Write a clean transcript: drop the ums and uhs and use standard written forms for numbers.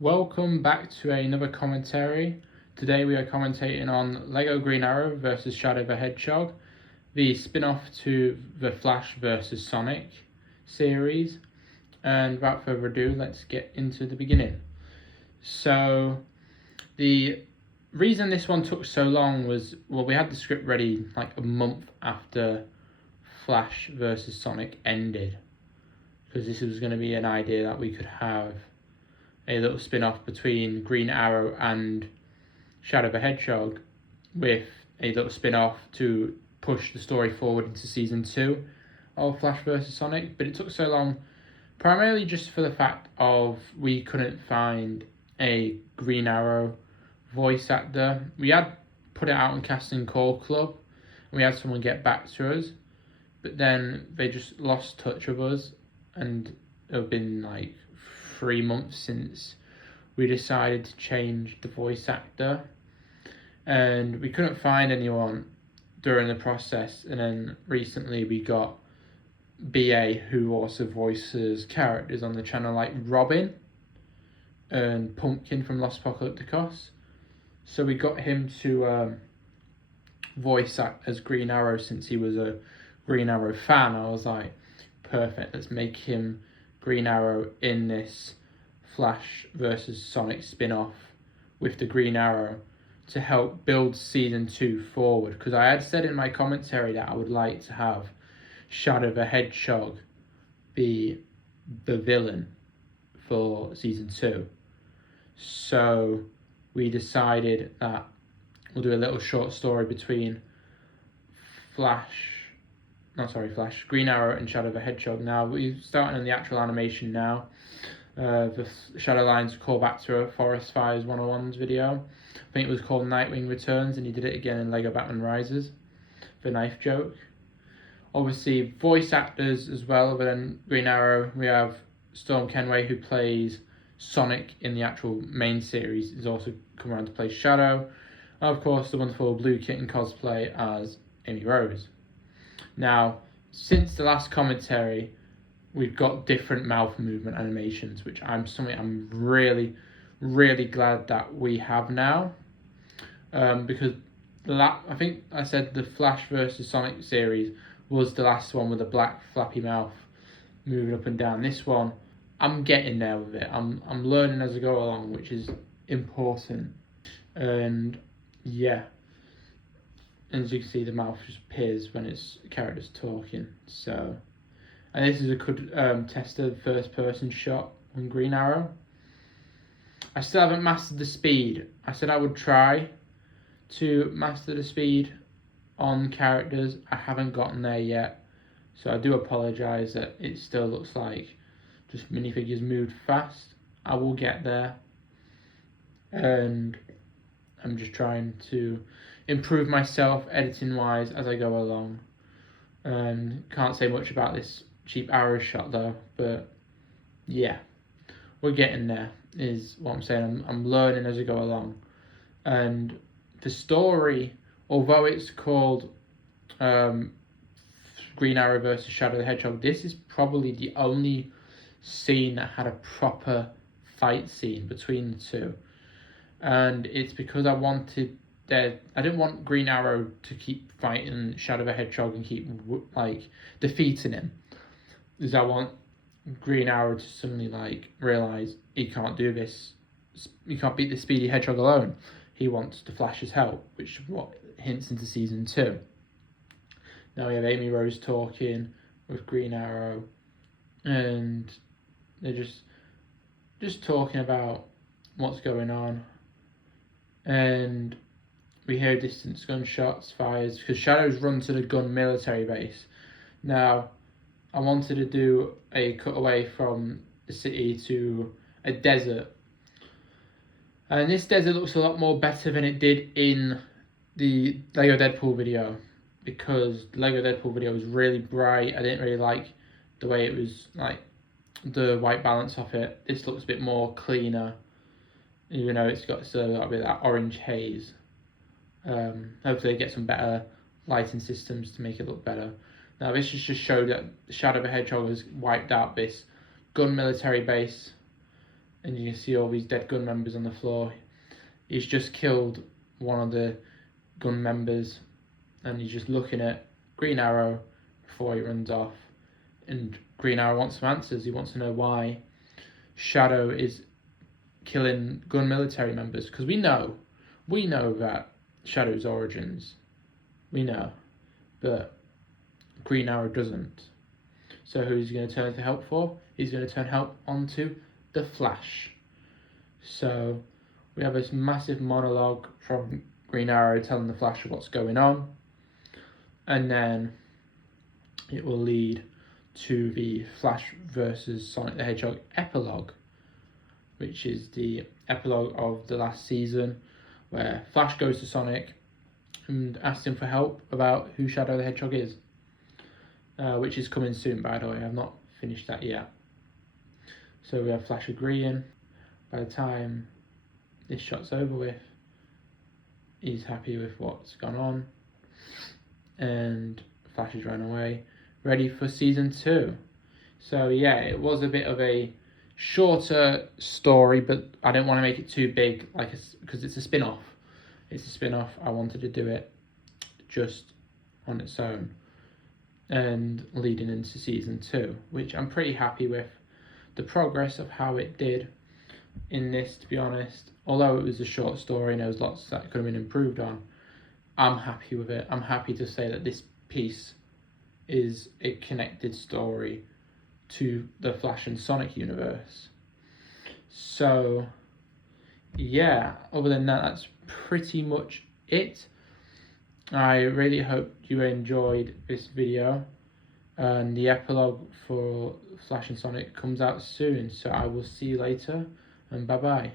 Welcome back to another commentary. Today we are commentating on Lego Green Arrow versus Shadow the Hedgehog, the spin-off to the Flash versus Sonic series. And without further ado, let's get into the beginning. So, the reason this one took so long was, we had the script ready like a month after Flash versus Sonic ended, because this was going to be an idea that we could have a little spin-off between Green Arrow and Shadow the Hedgehog, with a little spin-off to push the story forward into season 2 of Flash vs Sonic. But it took so long primarily just for the fact of we couldn't find a Green Arrow voice actor. We had put it out on Casting Call Club and we had someone get back to us, but then they just lost touch with us, and it had been like 3 months since we decided to change the voice actor, and we couldn't find anyone during the process. And then recently we got BA, who also voices characters on the channel like Robin and Pumpkin from Los Apocalypticos, so we got him to voice act as Green Arrow. Since he was a Green Arrow fan, I was like, perfect, let's make him Green Arrow in this Flash versus Sonic spin-off with the Green Arrow to help build season 2 forward. Because I had said in my commentary that I would like to have Shadow the Hedgehog be the villain for season 2. So we decided that we'll do a little short story between Green Arrow and Shadow the Hedgehog. Now, we're starting on the actual animation now. The shadow lines call back to a Forest Fires 101's video. I think it was called Nightwing Returns, and he did it again in Lego Batman Rises, the knife joke. Obviously, voice actors as well, but then Green Arrow, we have Storm Kenway, who plays Sonic in the actual main series, is also come around to play Shadow. And of course, the wonderful Blue Kitten cosplay as Amy Rose. Now, since the last commentary, we've got different mouth movement animations, which I'm really, really glad that we have now. Because I think I said the Flash versus Sonic series was the last one with a black flappy mouth moving up and down. This one, I'm getting there with it. I'm learning as I go along, which is important. And yeah, as you can see, the mouth just appears when it's characters talking. So, and this is a good test of first person shot on Green Arrow. I still haven't mastered the speed. I said I would try to master the speed on characters. I haven't gotten there yet, so I do apologise that it still looks like just minifigures moved fast. I will get there, and I'm just trying to improve myself editing wise as I go along. Can't say much about this cheap arrow shot though, but yeah, we're getting there is what I'm saying. I'm learning as I go along. And the story, although it's called Green Arrow versus Shadow the Hedgehog, this is probably the only scene that had a proper fight scene between the two. And it's because I didn't want Green Arrow to keep fighting Shadow the Hedgehog and keep like defeating him. Because I want Green Arrow to suddenly like realise he can't do this. He can't beat the speedy hedgehog alone. He wants the Flash's help, which is what hints into season 2. Now we have Amy Rose talking with Green Arrow, and they're just talking about what's going on. And we hear distant gunshots fires because Shadow's run to the gun military base. Now, I wanted to do a cutaway from the city to a desert. And this desert looks a lot more better than it did in the Lego Deadpool video, because the Lego Deadpool video was really bright. I didn't really like the way it was, like the white balance of it. This looks a bit more cleaner, even though it's got a little bit of that orange haze. Hopefully they get some better lighting systems to make it look better. Now this just showed that Shadow the Hedgehog has wiped out this gun military base, and you can see all these dead gun members on the floor. He's just killed one of the gun members, and he's just looking at Green Arrow before he runs off. And Green Arrow wants some answers. He wants to know why Shadow is killing gun military members, because we know that Shadow's origins. We know, but Green Arrow doesn't. So who's he going to turn to help for? He's going to turn help onto the Flash. So we have this massive monologue from Green Arrow telling the Flash what's going on, and then it will lead to the Flash versus Sonic the Hedgehog epilogue, which is the epilogue of the last season, where Flash goes to Sonic and asks him for help about who Shadow the Hedgehog is, which is coming soon, by the way. I've not finished that yet. So we have Flash agreeing. By the time this shot's over with, he's happy with what's gone on, and Flash is run away, ready for season 2. So yeah, it was a bit of a shorter story, but I didn't want to make it too big, because it's a spin-off. It's a spin-off. I wanted to do it just on its own and leading into season 2, which I'm pretty happy with the progress of how it did in this, to be honest. Although it was a short story and there was lots that could have been improved on, I'm happy with it. I'm happy to say that this piece is a connected story to the Flash and Sonic universe. So yeah, other than that, that's pretty much it. I really hope you enjoyed this video, and the epilogue for Flash and Sonic comes out soon, so I will see you later, and bye bye.